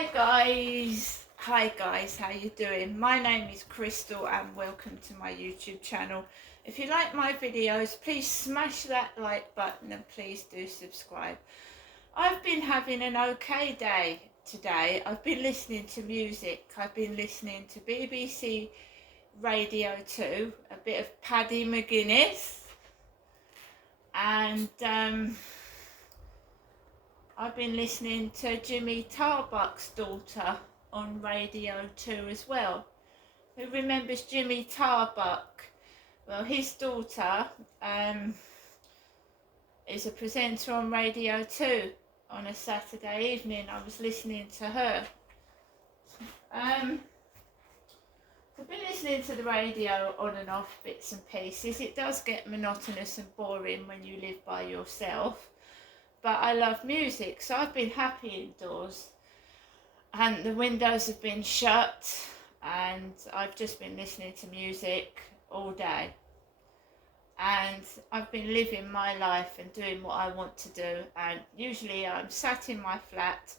Hi guys, how you doing? My name is Crystal and welcome to my YouTube channel. If you like my videos, please smash that like button and please do subscribe. I've been having an okay day today. I've been listening to music. I've been listening to BBC Radio 2, a bit of Paddy McGuinness, and I've been listening to Jimmy Tarbuck's daughter on Radio 2 as well. Who remembers Jimmy Tarbuck? Well, his daughter is a presenter on Radio 2 on a Saturday evening. I was listening to her. I've been listening to the radio on and off, bits and pieces. It does get monotonous and boring when you live by yourself. But I love music, so I've been happy indoors. And the windows have been shut, and I've just been listening to music all day. And I've been living my life and doing what I want to do. And usually I'm sat in my flat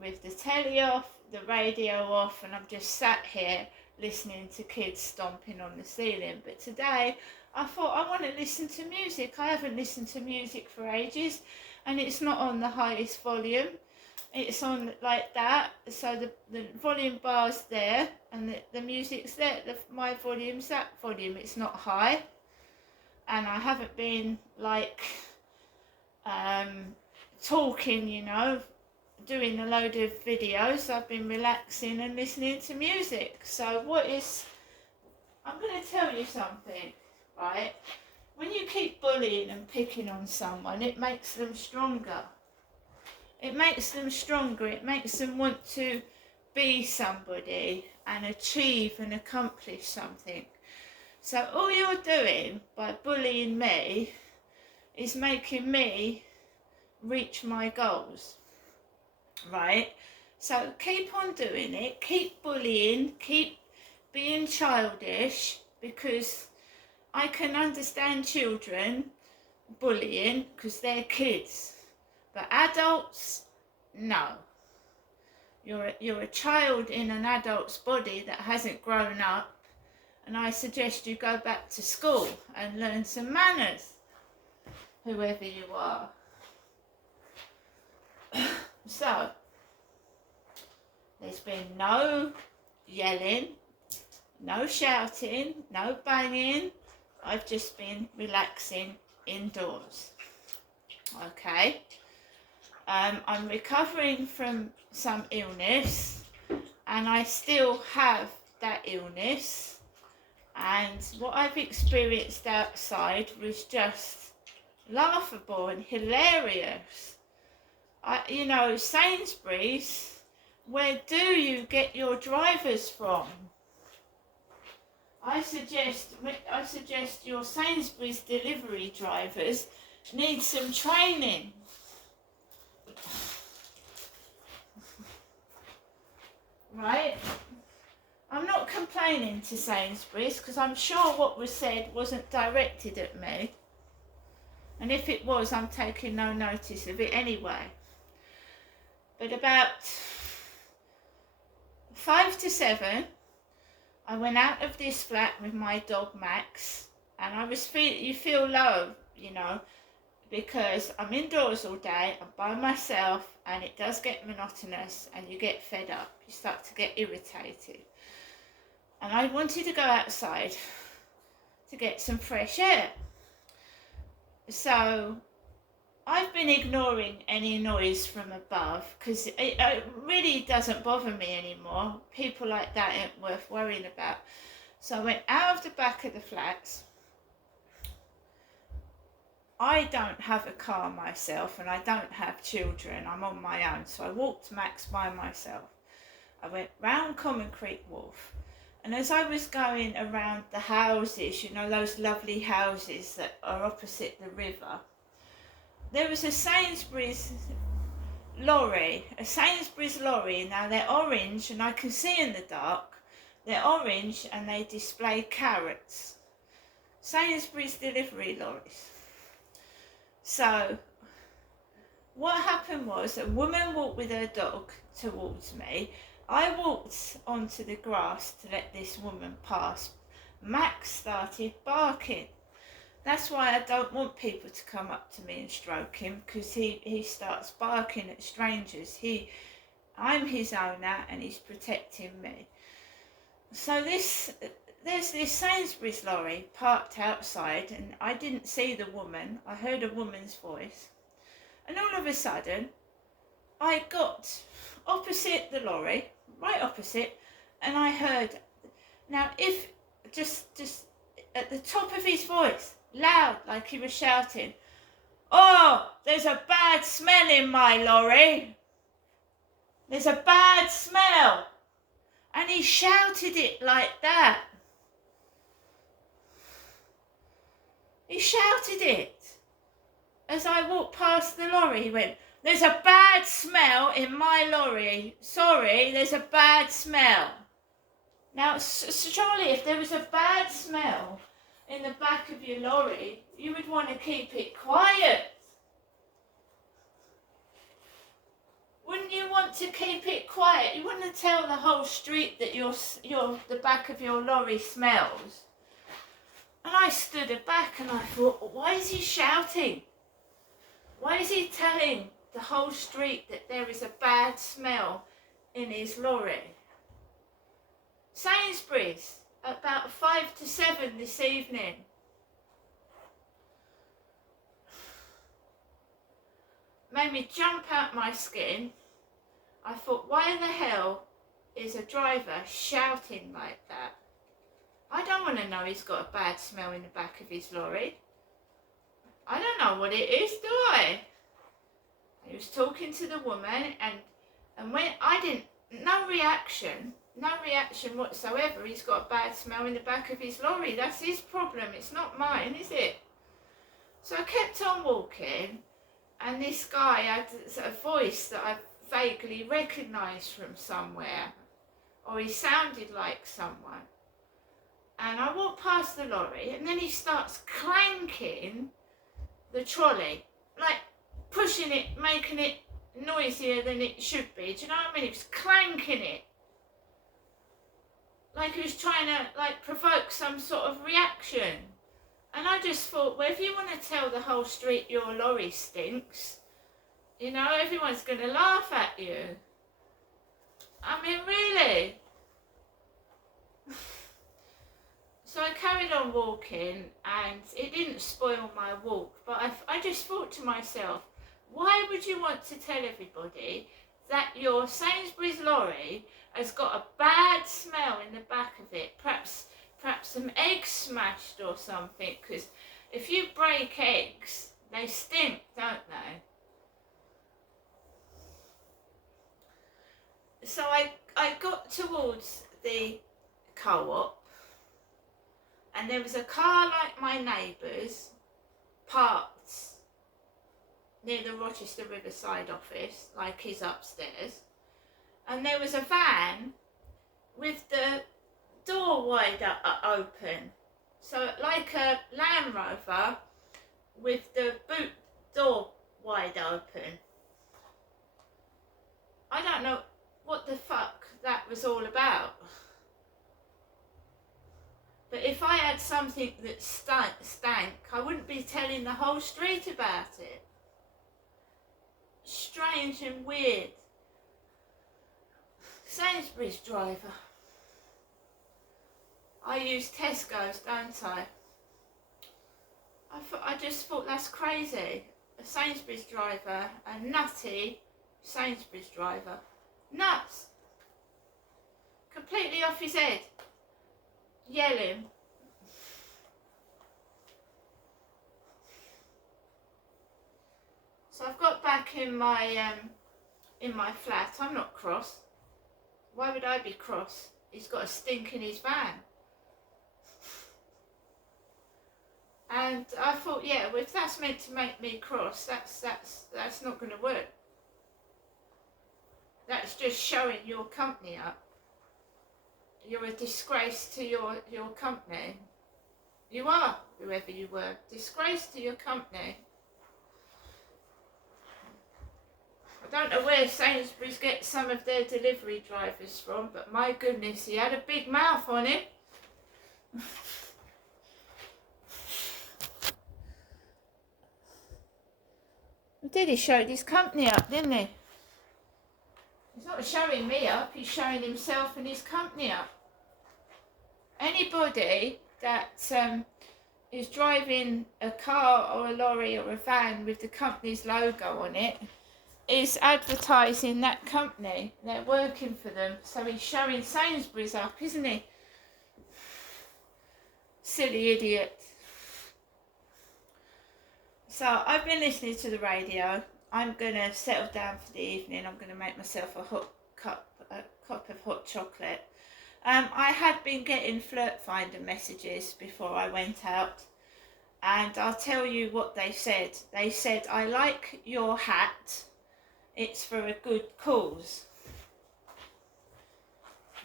with the telly off, the radio off, and I'm just sat here listening to kids stomping on the ceiling. But today I thought I want to listen to music. I haven't listened to music for ages, and it's not on the highest volume. It's on like that, so the volume bar's there and the music's there. My volume's that volume, it's not high. And I haven't been like talking, you know, doing a load of videos. I've been relaxing and listening to music. So I'm going to tell you something, right? When you keep bullying and picking on someone, it makes them stronger. It makes them stronger. It makes them want to be somebody and achieve and accomplish something. So all you're doing by bullying me is making me reach my goals, right? So keep on doing it. Keep bullying. Keep being childish, because I can understand children bullying because they're kids, but adults, no. You're a child in an adult's body that hasn't grown up, and I suggest you go back to school and learn some manners, whoever you are. So, there's been no yelling, no shouting, no banging. I've just been relaxing indoors. Okay. I'm recovering from some illness, and I still have that illness. And what I've experienced outside was just laughable and hilarious. You know, Sainsburys, where do you get your drivers from? I suggest your Sainsbury's delivery drivers need some training. Right? I'm not complaining to Sainsbury's, because I'm sure what was said wasn't directed at me. And if it was, I'm taking no notice of it anyway. But about 5 to 7, I went out of this flat with my dog Max, and you feel low, you know, because I'm indoors all day, I'm by myself, and it does get monotonous, and you get fed up, you start to get irritated. And I wanted to go outside to get some fresh air. So I've been ignoring any noise from above, because it really doesn't bother me anymore. People like that ain't worth worrying about. So I went out of the back of the flats. I don't have a car myself, and I don't have children. I'm on my own. So I walked Max by myself. I went round Common Creek Wharf. And as I was going around the houses, you know, those lovely houses that are opposite the river, there was a Sainsbury's lorry. Now they're orange, and I can see in the dark. They're orange and they display carrots. Sainsbury's delivery lorries. So what happened was a woman walked with her dog towards me. I walked onto the grass to let this woman pass. Max started barking. That's why I don't want people to come up to me and stroke him, because he starts barking at strangers. I'm his owner and he's protecting me. So there's this Sainsbury's lorry parked outside, and I didn't see the woman. I heard a woman's voice. And all of a sudden, I got opposite the lorry, right opposite, and I heard, now if, just at the top of his voice, loud, like he was shouting, "Oh, there's a bad smell in my lorry. There's a bad smell." And he shouted it like that. He shouted it. As I walked past the lorry, he went, "There's a bad smell in my lorry. Sorry, there's a bad smell." Now, surely if there was a bad smell in the back of your lorry, you would want to keep it quiet. Wouldn't you want to keep it quiet? You wouldn't tell the whole street that the back of your lorry smells. And I stood back and I thought, why is he shouting? Why is he telling the whole street that there is a bad smell in his lorry? Sainsbury's, about 5 to 7 this evening. Made me jump out my skin. I thought, why the hell is a driver shouting like that? I don't want to know he's got a bad smell in the back of his lorry. I don't know what it is, do I? He was talking to the woman, and when I didn't, no reaction whatsoever. He's got a bad smell in the back of his lorry. That's his problem. It's not mine, is it? So I kept on walking, and this guy had a voice that I vaguely recognised from somewhere, or he sounded like someone. And I walked past the lorry, and then he starts clanking the trolley, like pushing it, making it noisier than it should be. Do you know what I mean? He was clanking it, like he was trying to provoke some sort of reaction. And I just thought, well, if you want to tell the whole street your lorry stinks, you know, everyone's going to laugh at you. I mean, really. So I carried on walking, and it didn't spoil my walk, but I just thought to myself, why would you want to tell everybody that your Sainsbury's lorry has got a bad smell in the back of it? Perhaps some eggs smashed or something, because if you break eggs, they stink, don't they? So I got towards the co-op, and there was a car like my neighbour's parked near the Rochester Riverside office, like his upstairs, and there was a van with the door wide open, so like a Land Rover with the boot door wide open. I don't know what the fuck that was all about. But if I had something that stank, I wouldn't be telling the whole street about it. Strange and weird. Sainsbury's driver. I use Tesco's, don't I? I just thought that's crazy. A Sainsbury's driver, a nutty Sainsbury's driver. Nuts. Completely off his head. Yelling. So I've got back in my flat. I'm not cross. Why would I be cross? He's got a stink in his van. And I thought, yeah, well, if that's meant to make me cross, that's not going to work. That's just showing your company up. You're a disgrace to your company. You are, whoever you were. Disgrace to your company. don't know where Sainsbury's gets some of their delivery drivers from, but my goodness, he had a big mouth on him. He showed his company up, didn't he? He's not showing me up, he's showing himself and his company up. Anybody that is driving a car or a lorry or a van with the company's logo on it is advertising that company. They're working for them. So he's showing Sainsbury's up, isn't he? Silly idiot. So I've been listening to the radio. I'm going to settle down for the evening. I'm going to make myself a cup of hot chocolate. I had been getting Flirt Finder messages before I went out, and I'll tell you what they said. They said, I like your hat, it's for a good cause.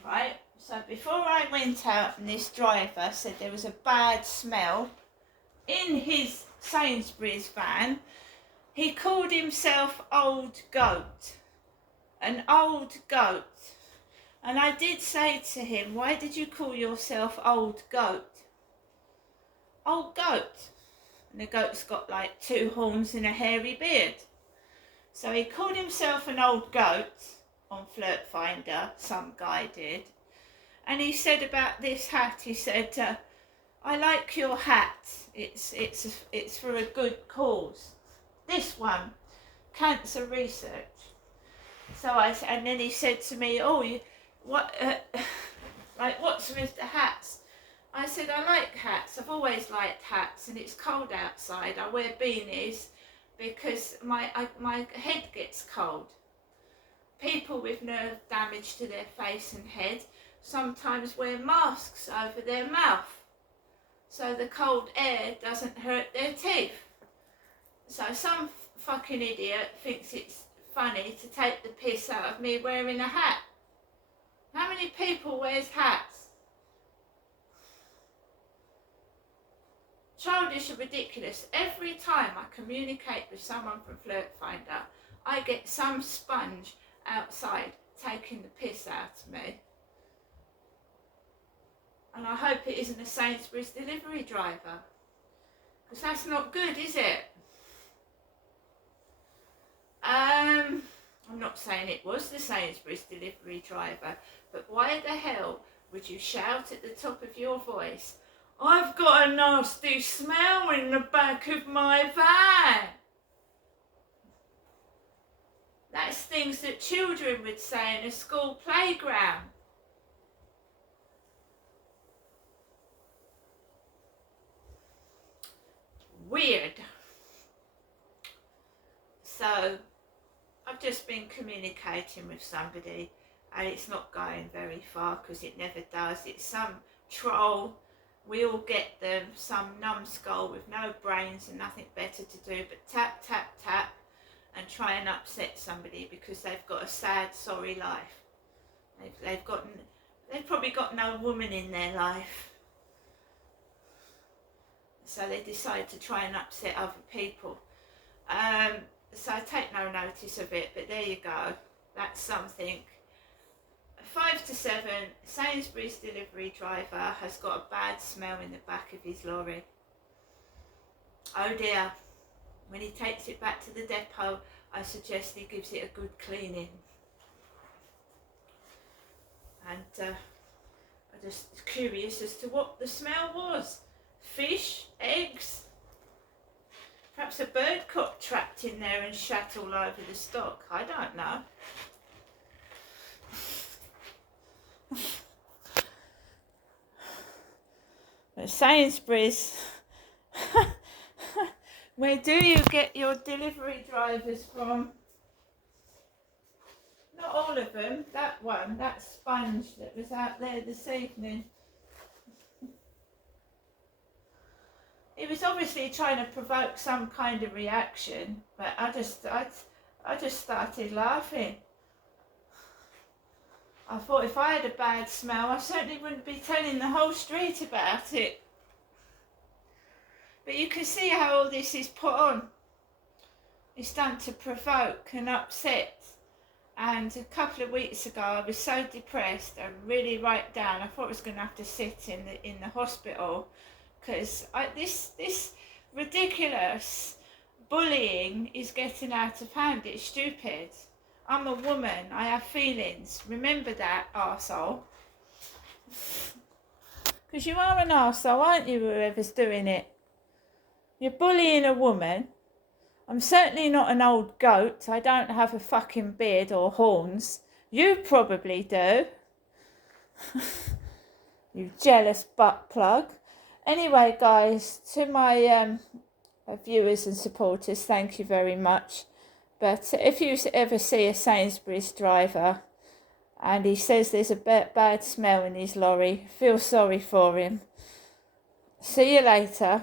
Right, so before I went out and this driver said there was a bad smell in his Sainsbury's van, he called himself Old Goat, an old goat. And I did say to him, why did you call yourself Old Goat? Old Goat. And the goat's got like 2 horns and a hairy beard. So he called himself an old goat on Flirt Finder, some guy did. And he said about this hat, he said, I like your hat, it's for a good cause. This one, cancer research. So and then he said to me, oh, what's with the hats? I said, I like hats. I've always liked hats, and it's cold outside. I wear beanies because my head gets cold. People with nerve damage to their face and head sometimes wear masks over their mouth so the cold air doesn't hurt their teeth. So some fucking idiot thinks it's funny to take the piss out of me wearing a hat. How many people wears hats? Childish and ridiculous. Every time I communicate with someone from Flirt Finder, I get some sponge outside taking the piss out of me. And I hope it isn't a Sainsbury's delivery driver, because that's not good, is it? I'm not saying it was the Sainsbury's delivery driver, but why the hell would you shout at the top of your voice, I've got a nasty smell in the back of my van? That's things that children would say in a school playground. Weird. So I've just been communicating with somebody, and it's not going very far because it never does. It's some troll, we all get them, some numbskull with no brains and nothing better to do but tap, tap, tap and try and upset somebody because they've got a sad, sorry life. They've probably got no woman in their life. So they decide to try and upset other people. So I take no notice of it, but there you go. That's something. 5 to 7, Sainsbury's delivery driver has got a bad smell in the back of his lorry. Oh dear. When he takes it back to the depot, I suggest he gives it a good cleaning. And I'm just curious as to what the smell was. Fish, eggs, perhaps a bird got trapped in there and shat all over the stock. I don't know. But Sainsbury's, where do you get your delivery drivers from? Not all of them. That one, that sponge that was out there this evening. He was obviously trying to provoke some kind of reaction, but I just started laughing. I thought if I had a bad smell, I certainly wouldn't be telling the whole street about it. But you can see how all this is put on. It's done to provoke and upset. And a couple of weeks ago, I was so depressed, I really right down. I thought I was going to have to sit in the hospital because this ridiculous bullying is getting out of hand. It's stupid. I'm a woman. I have feelings. Remember that, arsehole. Because you are an arsehole, aren't you, whoever's doing it? You're bullying a woman. I'm certainly not an old goat. I don't have a fucking beard or horns. You probably do. You jealous butt plug. Anyway, guys, to my viewers and supporters, thank you very much. But if you ever see a Sainsburys driver and he says there's a bad smell in his lorry, feel sorry for him. See you later.